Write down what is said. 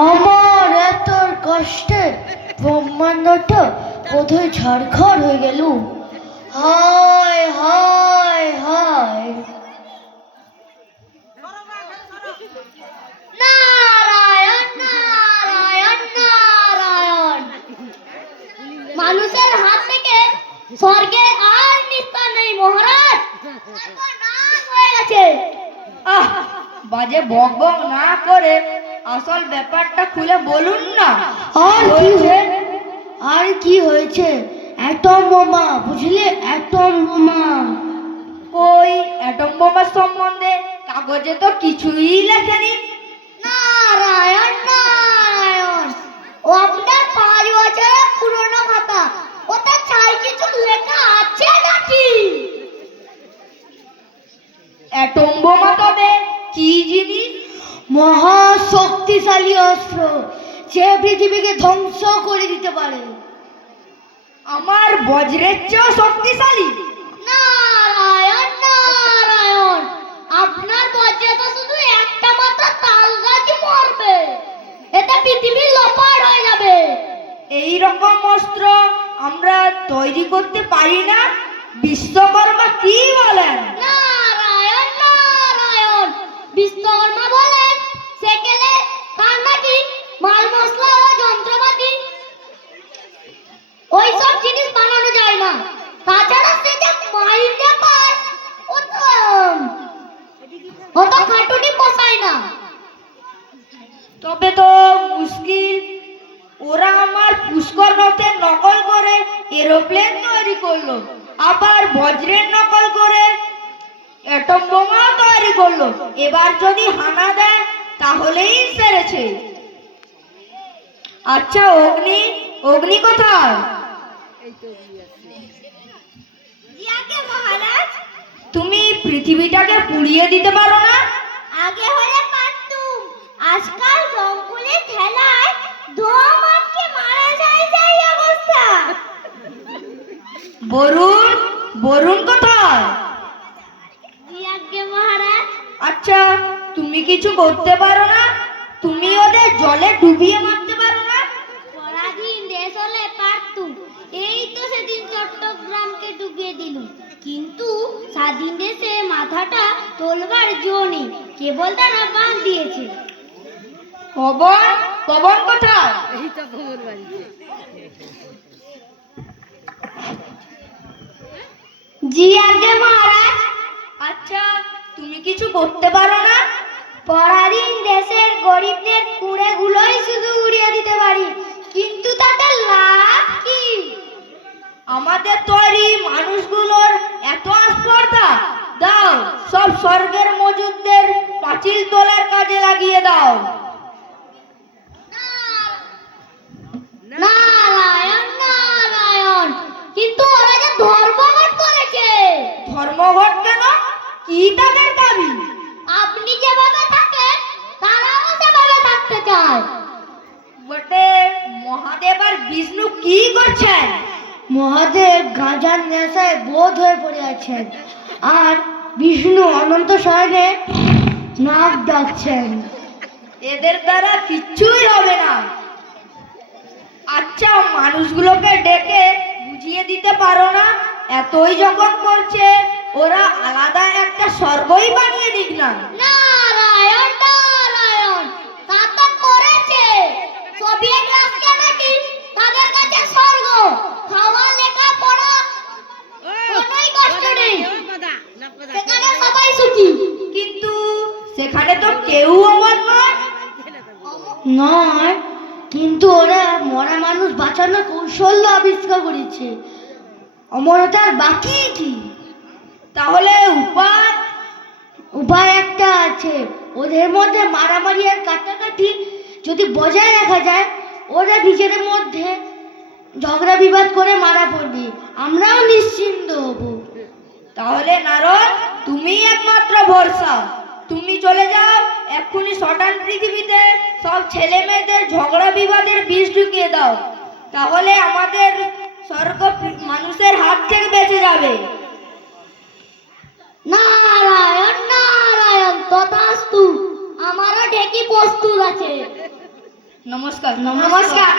আমার এত কষ্টে ব্রহ্মাণ্ডটা বোধহয় ঝাড়খড় হয়ে গেল। হায় হায় হায়, নারায়ণ নারায়ণ নারায়ণ। মানুষের হাত থেকে স্বর্গে আর নিস্তার নেই মহারাজ, সর্বনাশ হয়ে গেছে। বাজে বক বক না করে আসল ব্যাপারটা খুলে বলুন না। আর কি হয়েছে? অ্যাটম বোমা, বুঝলে, অ্যাটম বোমা। কই অ্যাটম বোমার সম্বন্ধে কাগজে তো কিছুই লেখেনি। নারায়ণ নারায়ণ, ও আপনার 5 বছরের পুরনো খাতা, ওটা চাই কিছু লেখা আছে নাকি? অ্যাটম বোমা তবে কি জিনিস? মহা শক্তিশালী অস্ত্র, যে পৃথিবীকে ধ্বংস করে দিতে পারে। আমার বজ্রের চেয়েও শক্তিশালী? নারায়ণ নারায়ণ, আপনার বজ্রে তো শুধু একটা মাত্র তাল গাছই মরবে, এতে পৃথিবী লোপাট হয়ে যাবে। এই রকম অস্ত্র আমরা তৈরি করতে পারি না? বিশ্বকর্মা কি বলেন? নারায়ণ নারায়ণ, বিশ্বকর্মা বলেন সেকেলে তার নাকি মাল মশলা ও যন্ত্রপাতি, ওই সব জিনিস বানানো যায় না। তাছাড়া সে যে মাইনে পায়, অত খাটুনি পোষায় না। তবে তো মুশকিল, ওরা আমার পুষ্কর রথের নকল করে এরোপ্লেন তৈরি করলো, আবার বজ্রের নকল করে অ্যাটম বোমা তৈরি করলো। এবার যদি হানা দেয় তাহলেই সেরেছে। আচ্ছা অগ্নি, অগ্নি কোথায়? মহারাজ, তুমি পৃথিবীটাকে পুড়িয়ে দিতে পারো না? আগে হলে পারতুম, আজকাল দমকলের ঠেলায় ধোঁয়া মারকে মারা যায় যাই অবস্থা। বরুণ, বরুণ কোথায়? আগে মহারাজ। আচ্ছা তুমি কিছু করতে পারো না? তুমি ওদের জলে ডুবিয়ে মারতে পারো না? পরাধীন দেশ হলে পারতুম, এই তো সেদিন চট্টগ্রামকে ডুবিয়ে দিলুম, কিন্তু স্বাধীন দেশে মাথাটা তোলবার জো নেই, কেবল তারা বাঁধ দিয়েছে। পবন, পবন কোথায়? জি আগে মহারাজ। আচ্ছা তুমি কিছু করতে পারো না? পরাধীন দেশের গরিবদের কুড়েগুলোই শুধু উড়িয়ে দিতে পারি, কিন্তু তাতে লাভ কি? আমাদের তৈরি মানুষগুলোর এত আস্পর্ধা, দাও সব স্বর্গের মজুদদের পাঁচিল তোলার কাজে লাগিয়ে দাও। নারায়ণ নারায়ণ, কিন্তু ওরা যে ধর্মঘট করেছে। ধর্মঘট কেন? কি তাদের দাবি? আপনি যেভাবে থাকেন তারাও সেভাবে থাকতে চায়। বটে, মহাদেব আর বিষ্ণু কি করছেন? মহাদেব গাঁজার নেশায় বোধ হয়ে পড়ে আছেন, আর বিষ্ণু অনন্ত শয়নে নাক ডাকছেন। এদের দ্বারা কিচ্ছুই হবে না। আচ্ছা মানুষগুলোকে ডেকে বুঝিয়ে দিতে পারো না? এতই যখন করছে ওরা আলাদা একটা স্বর্গই বানিয়ে দিক না। নারায়ণ নারায়ণ, তা তো করেছে। সোভিয়েত রাশিয়া নাকি তাদের কাছে স্বর্গ, খাওয়া লেখা পড়া কোনোই কষ্ট নেই, সেখানে সবাই সুখী। কিন্তু সেখানে তো কেউ অমর নয়। নয়, কিন্তু ওরা মরা মানুষ বাঁচানোর কৌশল আবিষ্কার করেছে। অমরতার বাকি কি? তাহলে উপায়? উপায় একটা আছে, ওদের মধ্যে মারামারি আর কাটাকাটি যদি বজায় রাখা যায়, ওরা নিজেদের মধ্যে ঝগড়া বিবাদ করে মারা পড়বে, আমরাও নিশ্চিন্ত হব। তাহলে নারদ তুমি একমাত্র ভরসা। তুমি চলে যাও এক্ষুনি শটান পৃথিবীতে সব ছেলে মেয়েদের ঝগড়া বিবাদের বিষ ঢুকিয়ে দাও, তাহলে আমাদের স্বর্গ মানুষের হাত থেকে বেঁচে যাবে। নারায়ণ নারায়ণ, তথাস্তু, আমারও ঢেকি প্রস্তুত আছে। নমস্কার নমস্কার।